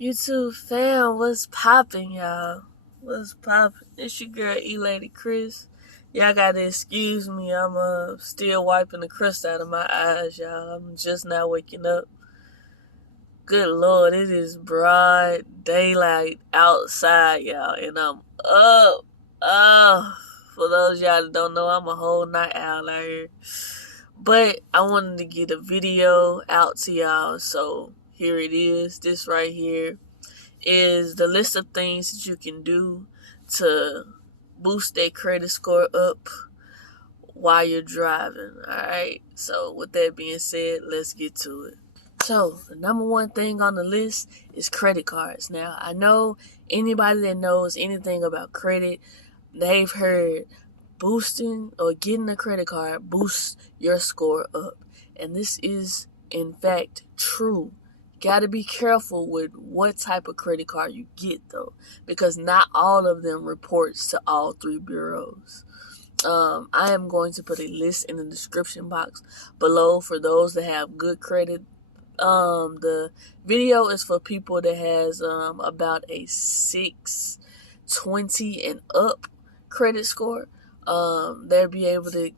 YouTube fam, what's poppin', y'all? What's poppin'? It's your girl ELady Chrys. Y'all gotta excuse me, I'm still wiping the crust out of my eyes, y'all. I'm just now waking up. Good lord, it is broad daylight outside, y'all, and I'm up. For those y'all that don't know, I'm a whole night owl out here. But I wanted to get a video out to y'all, so here it is. This right here is the list of things that you can do to boost their credit score up while you're driving. Alright, so with that being said, let's get to it. So, the number one thing on the list is credit cards. Now, I know anybody that knows anything about credit, they've heard boosting or getting a credit card boosts your score up. And this is, in fact, true. Got to be careful with what type of credit card you get, though, because not all of them reports to all three bureaus. I am going to put a list in the description box below for those that have good credit. The video is for people that has about a 620 and up credit score. They'll be able to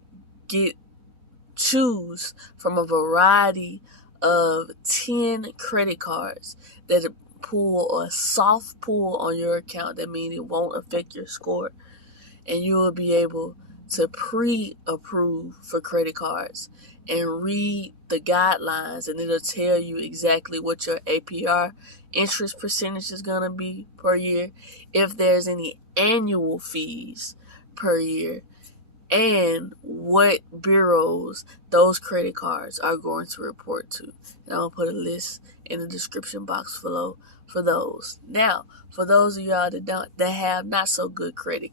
choose from a variety of 10 credit cards that pull a soft pull on your account. That means it won't affect your score, and you will be able to pre-approve for credit cards and read the guidelines, and it'll tell you exactly what your APR interest percentage is going to be per year, if there's any annual fees per year, and what bureaus those credit cards are going to report to. And I'll put a list in the description box below for those. Now, for those of y'all that have not so good credit,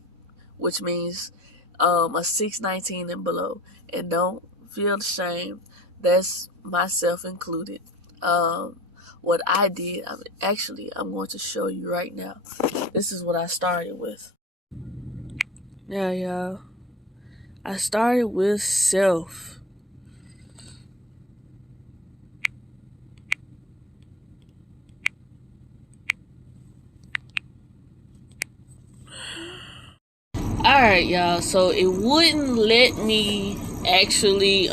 which means a 619 and below, and don't feel ashamed, that's myself included. What I did, I'm going to show you right now. This is what I started with. Now, y'all, I started with self. Alright, y'all, so it wouldn't let me actually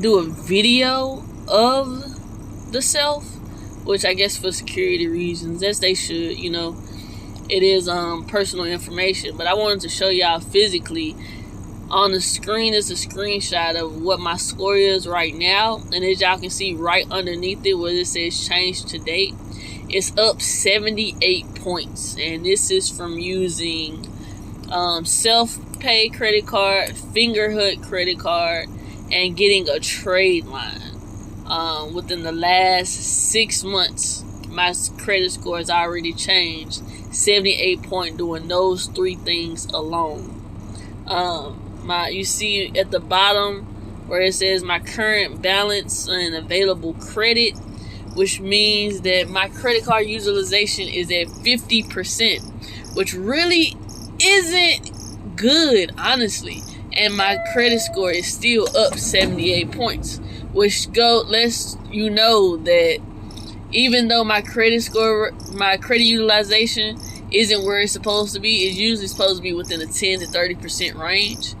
do a video of the self, which I guess for security reasons, as they should, it is personal information. But I wanted to show y'all physically. On the screen is a screenshot of what my score is right now, and as y'all can see right underneath it where it says change to date, it's up 78 points, and this is from using self-pay credit card, Fingerhood credit card, and getting a trade line. Within the last 6 months, my credit score has already changed 78 point doing those three things alone. You see at the bottom where it says my current balance and available credit, which means that my credit card utilization is at 50%, which really isn't good, honestly. And my credit score is still up 78 points, which lets you know that even though my credit utilization isn't where it's supposed to be, it's usually supposed to be within a 10 to 30% range,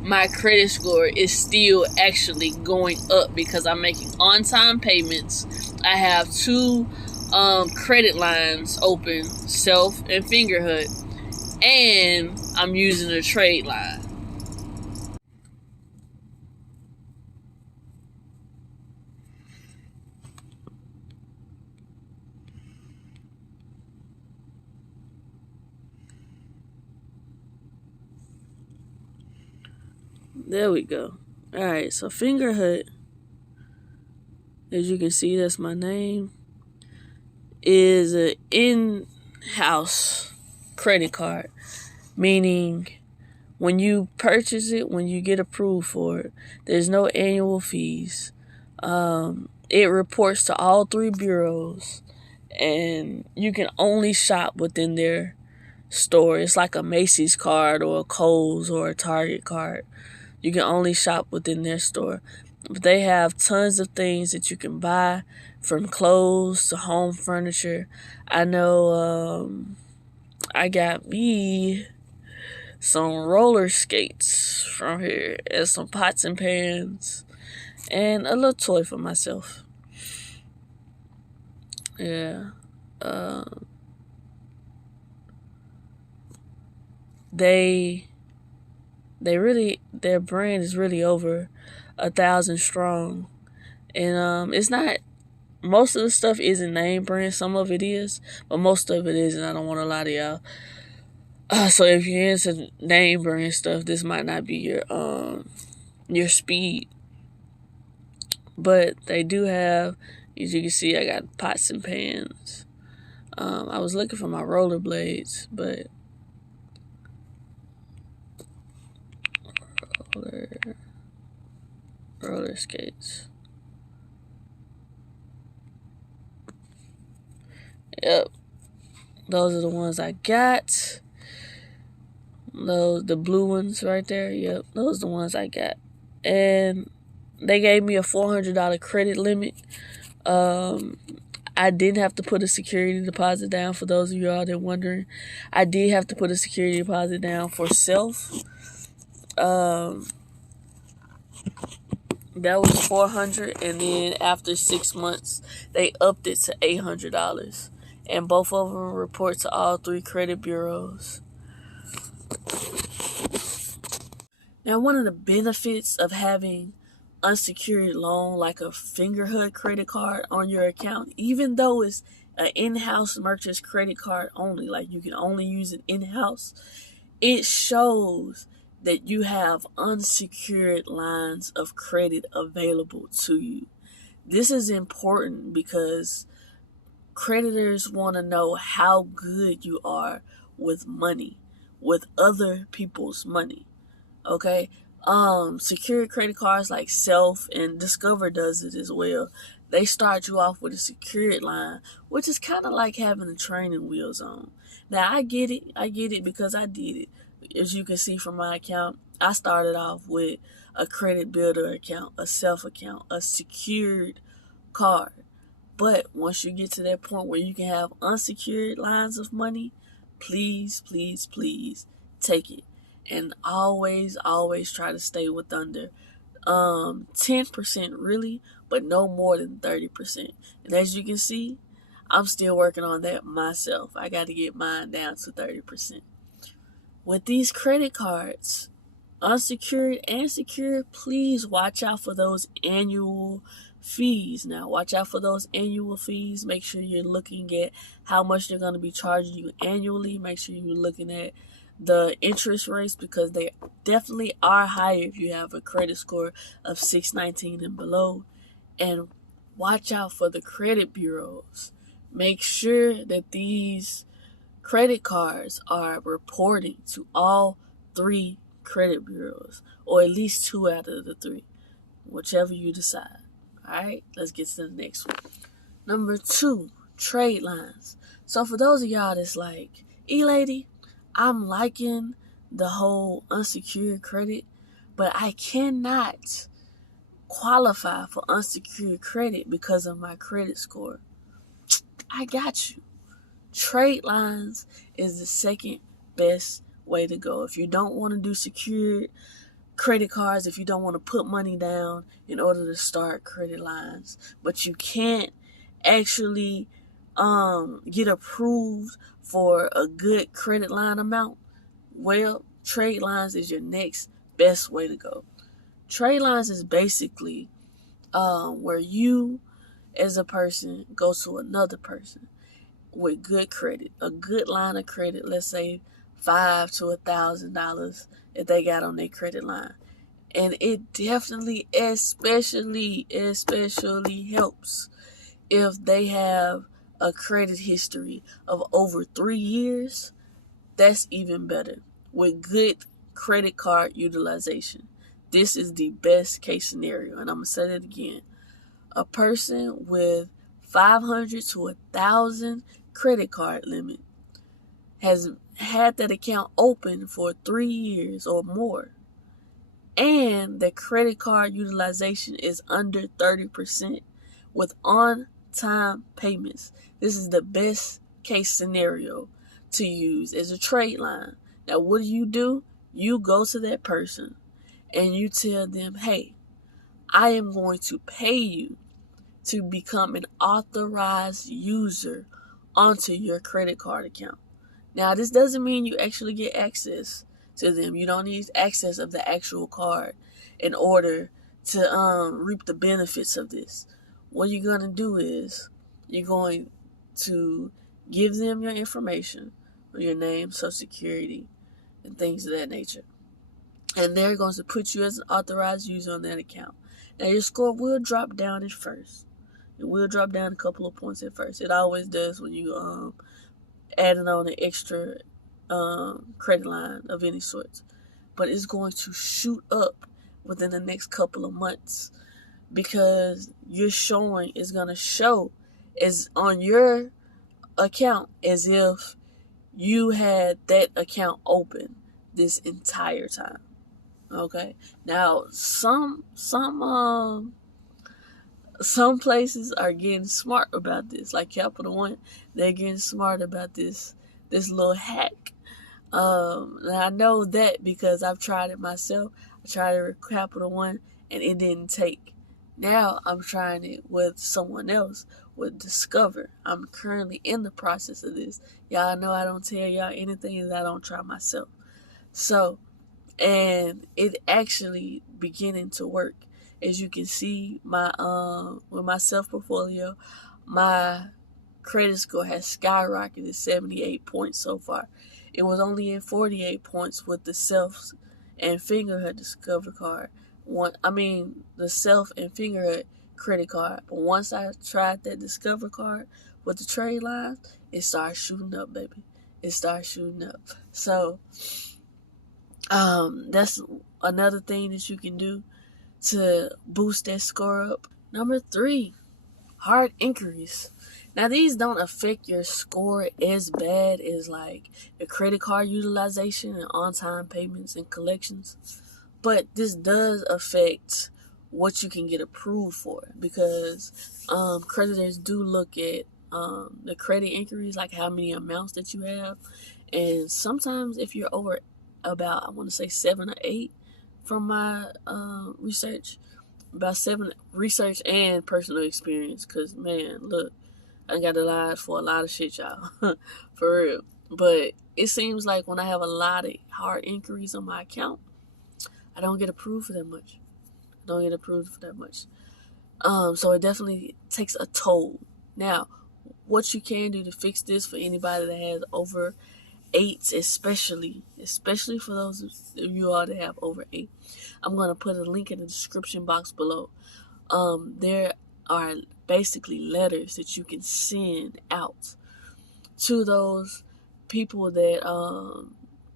my credit score is still actually going up because I'm making on-time payments. I have 2 credit lines open, Self and Fingerhood, and I'm using a trade line. There we go. Alright, so Fingerhood, as you can see, that's my name, is an in-house credit card, meaning when you purchase it, when you get approved for it, there's no annual fees. It reports to all 3 bureaus, and you can only shop within their store. It's like a Macy's card or a Kohl's or a Target card. You can only shop within their store. But they have tons of things that you can buy, from clothes to home furniture. I know I got me some roller skates from here and some pots and pans and a little toy for myself. Yeah. They their brand is really over 1,000 strong. And it's not, most of the stuff isn't name brand. Some of it is, but most of it isn't. I don't want to lie to y'all. So if you're into name brand stuff, this might not be your speed. But they do have, as you can see, I got pots and pans. I was looking for my rollerblades, but roller skates. Yep, those are the ones I got. Those, the blue ones right there. Yep, those are the ones I got. And they gave me a $400 credit limit. I didn't have to put a security deposit down. For those of y'all that are wondering, I did have to put a security deposit down for self. That was $400, and then after 6 months, they upped it to $800, and both of them report to all 3 credit bureaus. Now, one of the benefits of having unsecured loan, like a fingerhood credit card on your account, even though it's an in-house merchant's credit card only, like you can only use it in-house, it shows that you have unsecured lines of credit available to you. This is important because creditors want to know how good you are with money, with other people's money. Okay? Secured credit cards like Self and Discover does it as well. They start you off with a secured line, which is kind of like having the training wheels on. Now, I get it because I did it. As you can see from my account, I started off with a credit builder account, a Self account, a secured card. But once you get to that point where you can have unsecured lines of money, please, please, please take it. And always, always try to stay with under 10% really, but no more than 30%. And as you can see, I'm still working on that myself. I got to get mine down to 30%. With these credit cards, unsecured and secured, please watch out for those annual fees. Now, watch out for those annual fees. Make sure you're looking at how much they're going to be charging you annually. Make sure you're looking at the interest rates, because they definitely are higher if you have a credit score of 619 and below. And watch out for the credit bureaus. Make sure that these credit cards are reporting to all 3 credit bureaus, or at least 2 out of the 3, whichever you decide. All right, let's get to the next one. Number 2, trade lines. So for those of y'all that's like, ELady, I'm liking the whole unsecured credit, but I cannot qualify for unsecured credit because of my credit score. I got you. Trade lines is the second best way to go. If you don't want to do secured credit cards, if you don't want to put money down in order to start credit lines, but you can't actually get approved for a good credit line amount, well, trade lines is your next best way to go. Trade lines is basically where you as a person go to another person with good credit, a good line of credit, let's say $500 to $1,000 that they got on their credit line. And it definitely, especially helps if they have a credit history of over 3 years. That's even better. With good credit card utilization, this is the best case scenario. And I'm going to say that again. A person with 500 to 1,000 credit card limit has had that account open for 3 years or more, and the credit card utilization is under 30% with on-time payments. This is the best case scenario to use as a trade line. Now, what do? You go to that person and you tell them, hey, I am going to pay you to become an authorized user onto your credit card account. Now, this doesn't mean you actually get access to them. You don't need access of the actual card in order to reap the benefits of this. What you're going to do is you're going to give them your information, your name, social security, and things of that nature. And they're going to put you as an authorized user on that account. Now, your score will drop down at first. It will drop down a couple of points at first. It always does when you adding on an extra credit line of any sort. But it's going to shoot up within the next couple of months because it's going to show as on your account as if you had that account open this entire time. Okay. Now some places are getting smart about this, like Capital One. They're getting smart about this little hack. And I know that because I've tried it myself. I tried it with Capital One and it didn't take. Now I'm trying it with someone else, with Discover. I'm currently in the process of this. Y'all know I don't tell y'all anything that I don't try myself. So, and it actually beginning to work. As you can see, my with my self portfolio, my credit score has skyrocketed 78 points so far. It was only in 48 points with the self and fingerhood Discover card. The self and fingerhood credit card. But once I tried that Discover card with the trade lines, it started shooting up, baby. It started shooting up. So, that's another thing that you can do to boost that score up. Number 3, hard inquiries. Now, these don't affect your score as bad as like your credit card utilization and on-time payments and collections, but this does affect what you can get approved for because creditors do look at the credit inquiries, like how many amounts that you have, and sometimes if you're over about, I want to say 7 or 8 from my research, about 7 research and personal experience, because man, look, I got a lot for a lot of shit, y'all. For real. But it seems like when I have a lot of hard inquiries on my account, I don't get approved for that much. So it definitely takes a toll. Now, what you can do to fix this for anybody that has over 8, especially for those of you all that have over 8, I'm going to put a link in the description box below. There are basically letters that you can send out to those people that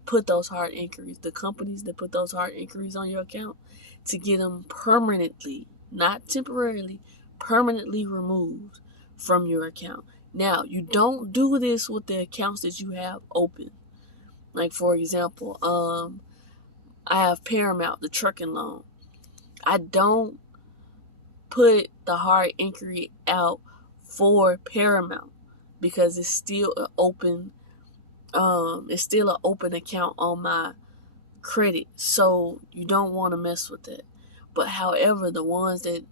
put those hard inquiries, the companies that put those hard inquiries on your account, to get them permanently, not temporarily, permanently removed from your account. Now, you don't do this with the accounts that you have open. Like, for example, I have Paramount, the trucking loan. I don't put the hard inquiry out for Paramount because it's still an open account on my credit, so you don't want to mess with that. But however, the ones that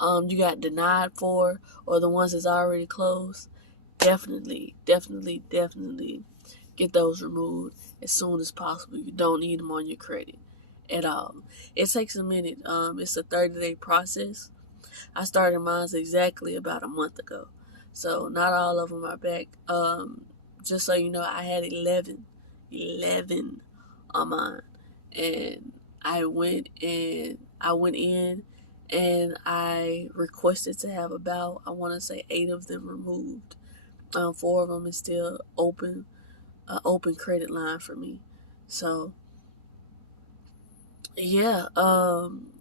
you got denied for, or the ones that's already closed, definitely get those removed as soon as possible. You don't need them on your credit at all. It takes a minute. It's a 30-day process. I started mine exactly about a month ago, so not all of them are back. Just so you know, I had 11 on mine, and I went in and I requested to have about, I want to say 8 of them removed. 4 of them is still open credit line for me. So yeah,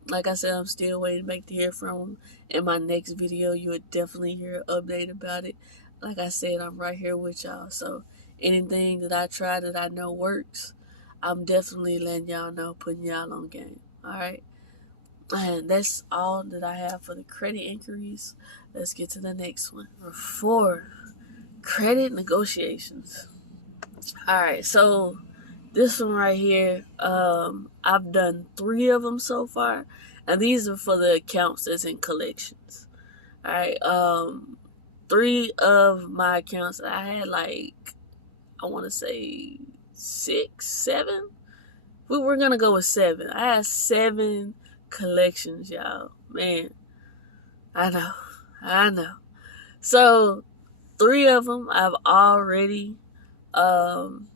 like I said, I'm still waiting back to hear from them. In my next video, you would definitely hear an update about it. Like I said, I'm right here with y'all. So anything that I try that I know works, I'm definitely letting y'all know, putting y'all on game. All right. And that's all that I have for the credit inquiries. Let's get to the next one. Number 4, credit negotiations. All right, so this one right here, I've done 3 of them so far, and these are for the accounts that's in collections. All right, 3 of my accounts, I had like, I want to say 6, 7. We're gonna go with 7. I had 7 collections, y'all. Man, I know. So 3 of them I've already um,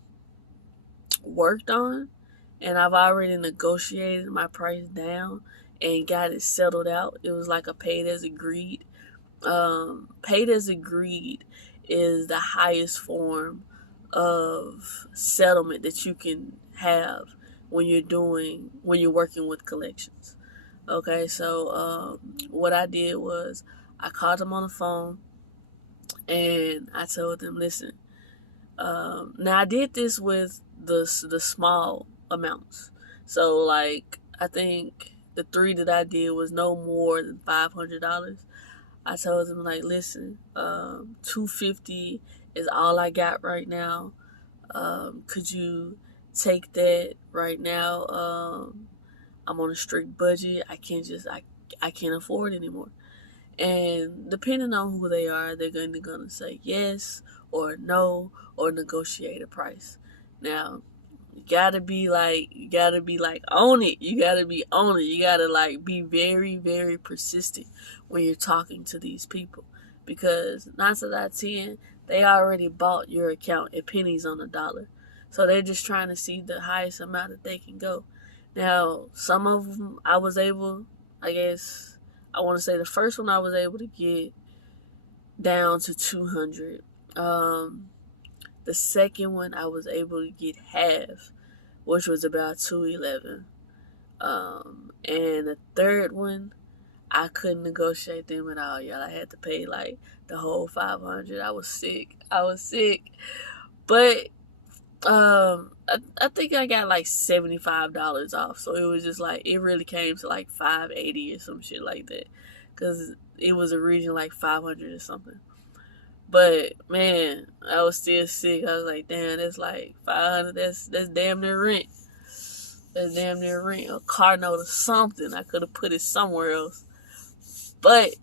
worked on, and I've already negotiated my price down and got it settled out. It was like a paid as agreed. Paid as agreed is the highest form of settlement that you can have when you're working with collections. Okay, so what I did was I called them on the phone and I told them, listen. Now I did this with the small amounts. So like I think the 3 that I did was no more than $500. I told them like, listen, $250 is all I got right now. Could you take that right now? I'm on a strict budget. I can't afford anymore. And depending on who they are, they're gonna say yes or no or negotiate a price. Now, you gotta be like on it. You gotta be on it. You gotta like be very, very persistent when you're talking to these people. Because 9 times out of 10, they already bought your account at pennies on the dollar. So they're just trying to see the highest amount that they can go. Now, some of them I was able, I guess, I want to say the first one I was able to get down to 200. The second one I was able to get half, which was about 211. And the third one I couldn't negotiate them at all, y'all. I had to pay like the whole 500. I was sick. But I think I got like $75 off. So it was just like, it really came to like 580 or some shit like that. Because it was originally like 500 or something. But man, I was still sick. I was like, damn, that's like 500. That's damn near rent. That's damn near rent. A car note or something. I could have put it somewhere else. But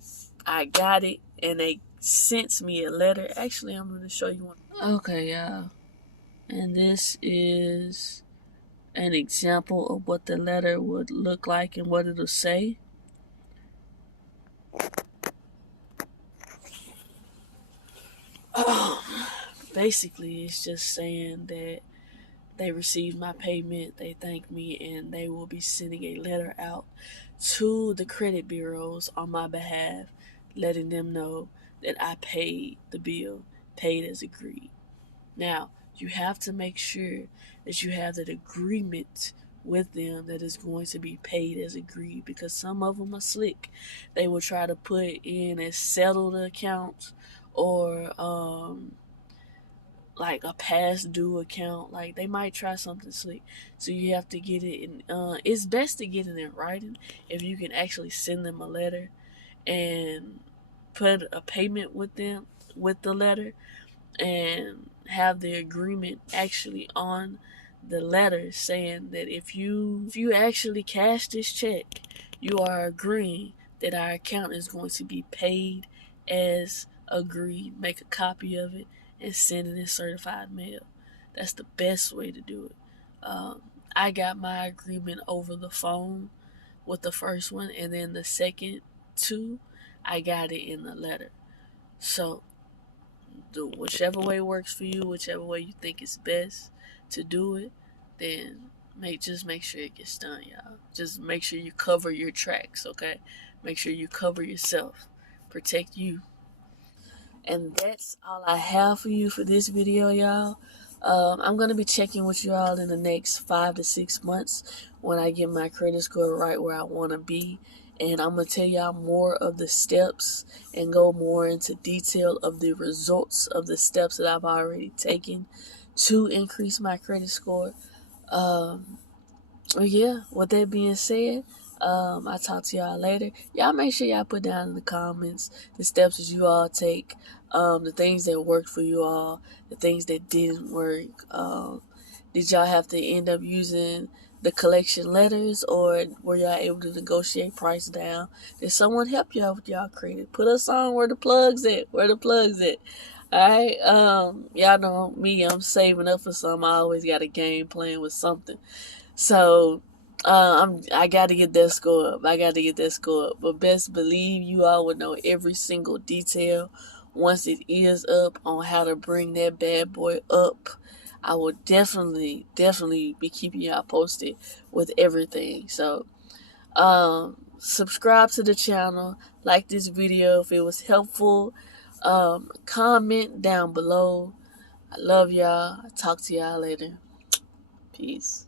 I got it, and they sent me a letter. Actually, I'm going to show you one. Okay, y'all. And this is an example of what the letter would look like and what it'll say. Basically, it's just saying that they received my payment, they thank me, and they will be sending a letter out to the credit bureaus on my behalf, letting them know that I paid the bill, paid as agreed. Now, you have to make sure that you have that agreement with them that is going to be paid as agreed, because some of them are slick. They will try to put in as settled accounts or like a past due account. Like they might try something slick. So you have to get it in it's best to get it in writing if you can actually send them a letter and put a payment with them with the letter and have the agreement actually on the letter saying that if you actually cash this check, you are agreeing that our account is going to be paid as agreed. Make a copy of it and send it in certified mail. That's the best way to do it. I got my agreement over the phone with the first one, and then the second 2, I got it in the letter. So do whichever way works for you, whichever way you think is best to do it, then just make sure it gets done, y'all. Just make sure you cover your tracks, okay? Make sure you cover yourself. Protect you. And that's all I have for you for this video, y'all. I'm going to be checking with you all in the next 5 to 6 months when I get my credit score right where I want to be. And I'm going to tell y'all more of the steps and go more into detail of the results of the steps that I've already taken to increase my credit score. Yeah, with that being said, I'll talk to y'all later. Y'all make sure y'all put down in the comments the steps that you all take, the things that worked for you all, the things that didn't work. Did y'all have to end up using the collection letters, or were y'all able to negotiate price down? Did someone help y'all with y'all credit? Put us on where the plugs at. Where the plugs at? Alright, y'all know me, I'm saving up for something. I always got a game plan with something. So I gotta get that score up. I gotta get that score up. But best believe you all would know every single detail once it is up on how to bring that bad boy up. I will definitely be keeping y'all posted with everything. So subscribe to the channel, like this video if it was helpful. Comment down below. I love y'all. I'll talk to y'all later. Peace.